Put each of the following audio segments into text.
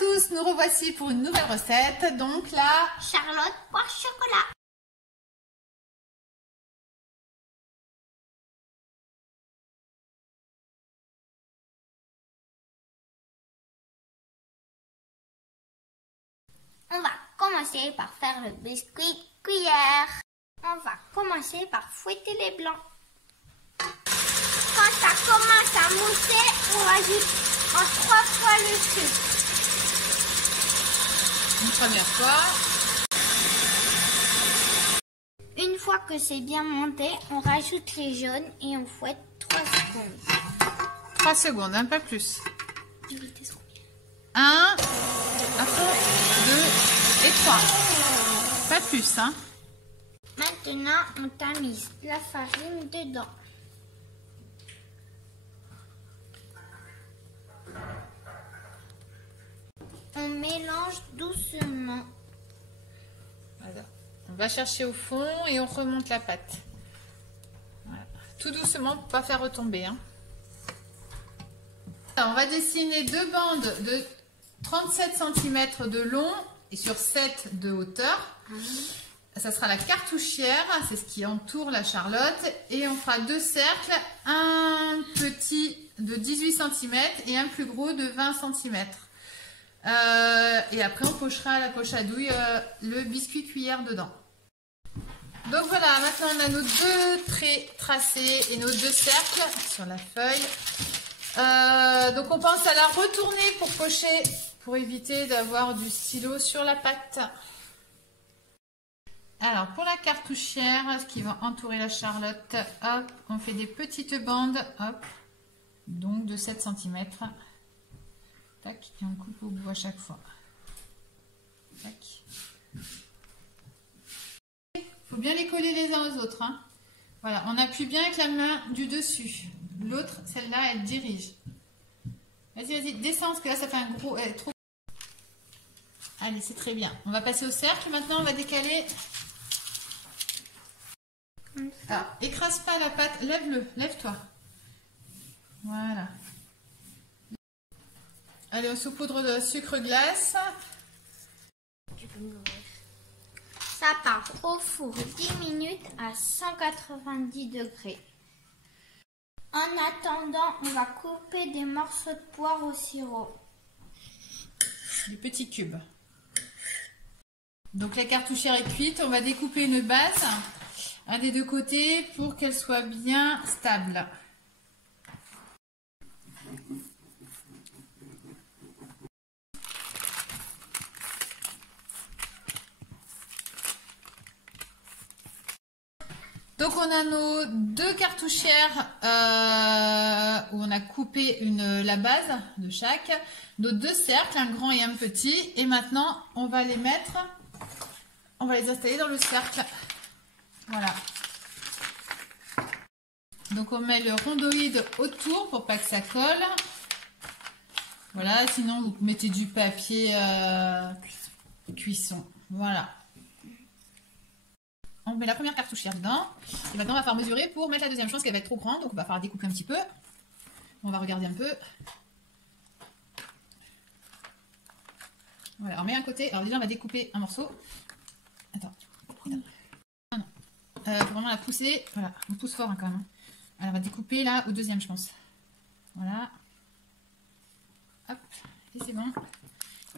tous, nous revoici pour une nouvelle recette, donc la Charlotte poire chocolat. On va commencer par faire le biscuit cuillère. On va commencer par fouetter les blancs. Quand ça commence à mousser, on rajoute en 3 fois le sucre. une première fois. Une fois que c'est bien monté, on rajoute les jaunes et on fouette 3 secondes. 3 secondes, un peu plus. De vitesse combien? 1, 2 et 3. Pas plus, hein. Maintenant, on tamise la farine dedans. On mélange doucement. Voilà. On va chercher au fond et on remonte la pâte. Voilà. Tout doucement pour ne pas faire retomber, hein. Alors, on va dessiner 2 bandes de 37 cm de long et sur 7 de hauteur. Ça sera la cartouchière, c'est ce qui entoure la Charlotte. Et on fera 2 cercles, un petit de 18 cm et un plus gros de 20 cm. Et après on pochera à la poche à douille le biscuit cuillère dedans. Donc voilà, maintenant on a nos 2 traits tracés et nos 2 cercles sur la feuille. Donc on pense à la retourner pour pocher, pour éviter d'avoir du stylo sur la pâte. Alors pour la cartouchière, ce qui va entourer la Charlotte, hop, on fait des petites bandes, hop, donc de 7 cm. Tac, et on coupe au bout à chaque fois. Tac. Il faut bien les coller les uns aux autres, hein. Voilà, on appuie bien avec la main du dessus. L'autre, celle-là, elle dirige. Vas-y, vas-y, descends, parce que là, ça fait un gros... trop... Allez, c'est très bien. On va passer au cercle. Maintenant, on va décaler... Alors, écrase pas la pâte. Lève-le, lève-toi. Voilà. Allez, on saupoudre de sucre glace. Ça part au four 10 minutes à 190 degrés. En attendant, on va couper des morceaux de poire au sirop. Des petits cubes. Donc la cartouchière est cuite. On va découper une base, un des 2 côtés, pour qu'elle soit bien stable. Donc on a nos 2 cartouchières où on a coupé la base de chaque, nos 2 cercles, un grand et un petit, et maintenant on va les mettre, on va les installer dans le cercle. Voilà. Donc on met le rondoïde autour pour pas que ça colle. Voilà, sinon vous mettez du papier cuisson. Voilà. On met la première cartouchière dedans. Et maintenant, on va faire mesurer pour mettre la deuxième. Je pense qu'elle va être trop grande, donc on va falloir découper un petit peu. On va regarder un peu. Voilà, on met un côté. Alors déjà, on va découper un morceau. Attends. Non. Faut vraiment la pousser. Voilà, on pousse fort hein, quand même. Alors, on va découper là au deuxième, je pense. Voilà. Hop, et c'est bon.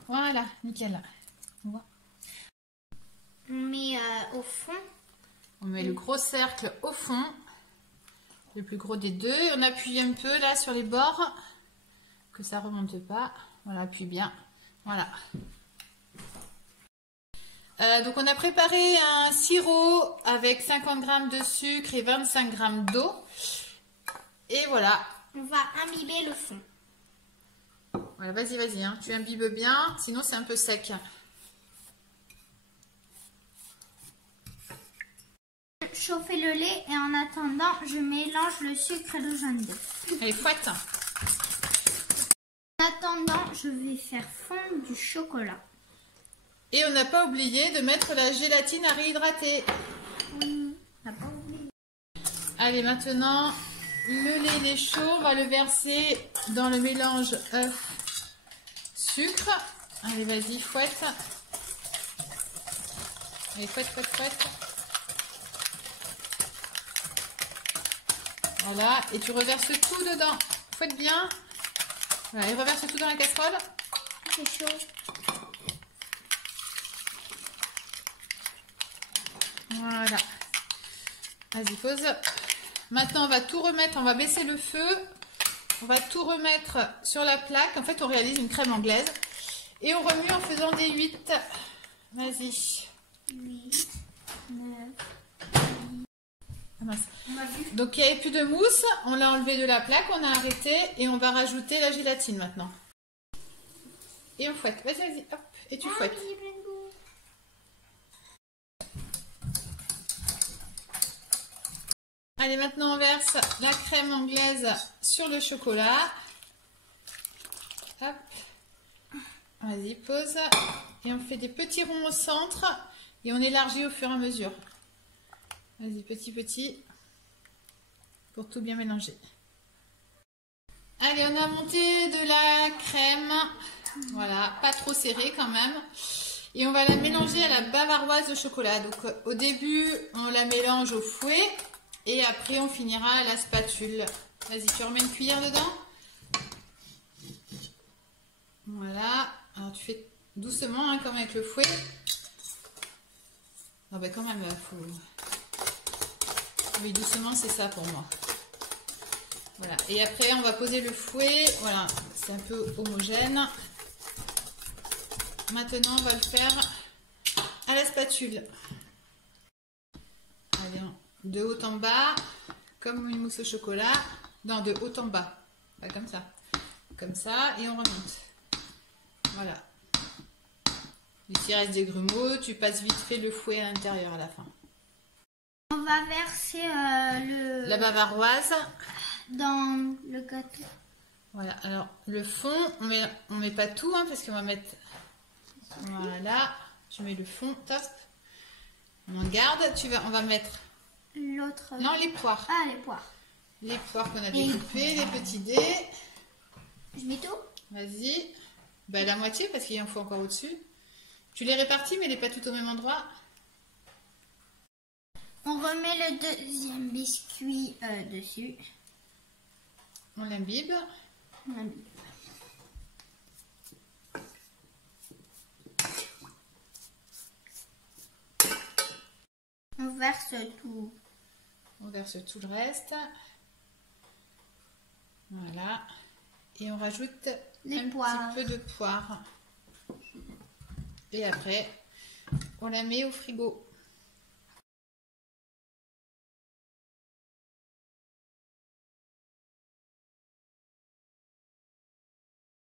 Voilà, nickel. On voit. On met au fond. On met le gros cercle au fond, le plus gros des 2. On appuie un peu là sur les bords, que ça remonte pas. Voilà, appuie bien. Voilà. Donc on a préparé un sirop avec 50 g de sucre et 25 g d'eau. Et voilà. On va imbiber le fond. Voilà, vas-y, vas-y, hein. Tu imbibes bien, sinon c'est un peu sec. Chauffer le lait et en attendant, je mélange le sucre et le jaune d'œuf. Allez, fouette. En attendant, je vais faire fondre du chocolat. Et on n'a pas oublié de mettre la gélatine à réhydrater. Oui, on n'a pas oublié. Allez, maintenant, le lait il est chaud. On va le verser dans le mélange œuf-sucre. Allez, vas-y, fouette. Allez, fouette, fouette, fouette. Voilà, et tu reverses tout dedans. Fouette bien. Voilà, et reverse tout dans la casserole. C'est chaud. Voilà. Vas-y, pose. Maintenant, on va tout remettre, on va baisser le feu. On va tout remettre sur la plaque. En fait, on réalise une crème anglaise. Et on remue en faisant des 8. Vas-y. 8, 9. Ah mince. Donc, il n'y avait plus de mousse. On l'a enlevé de la plaque, on a arrêté. Et on va rajouter la gélatine maintenant. Et on fouette. Vas-y, vas-y. Hop. Et tu fouettes. J'ai plein de goût. Allez, maintenant on verse la crème anglaise sur le chocolat. Hop. Vas-y, pose. Et on fait des petits ronds au centre. Et on élargit au fur et à mesure. Vas-y, petit. Pour tout bien mélanger. Allez, on a monté de la crème. Voilà, pas trop serrée quand même. Et on va la mélanger à la bavaroise de chocolat. Donc au début, on la mélange au fouet. Et après, on finira à la spatule. Vas-y, tu remets une cuillère dedans. Voilà. Alors, tu fais doucement, hein, comme avec le fouet. Non, ben quand même, faut... Oui, doucement, c'est ça pour moi. Voilà. Et après, on va poser le fouet. Voilà, c'est un peu homogène. Maintenant, on va le faire à la spatule. Allez, de haut en bas, comme une mousse au chocolat. Non, de haut en bas. Pas comme ça. Comme ça, et on remonte. Voilà. Et s'il reste des grumeaux, tu passes vite fait le fouet à l'intérieur à la fin. On va verser la bavaroise dans le gâteau. Voilà, alors le fond, on met pas tout, hein, parce qu'on va mettre... Voilà, je mets le fond, top. On garde, on va mettre... L'autre... Non, les poires. Ah, les poires. Les poires qu'on a découpées, les petits dés. Je mets tout? Vas-y. Ben, la moitié, parce qu'il en faut encore au-dessus. Tu les répartis, mais les pas tout au même endroit. On remet le deuxième biscuit dessus. On l'imbibe. On verse tout. On verse tout le reste. Voilà. Et on rajoute un petit peu de poire. Et après, on la met au frigo.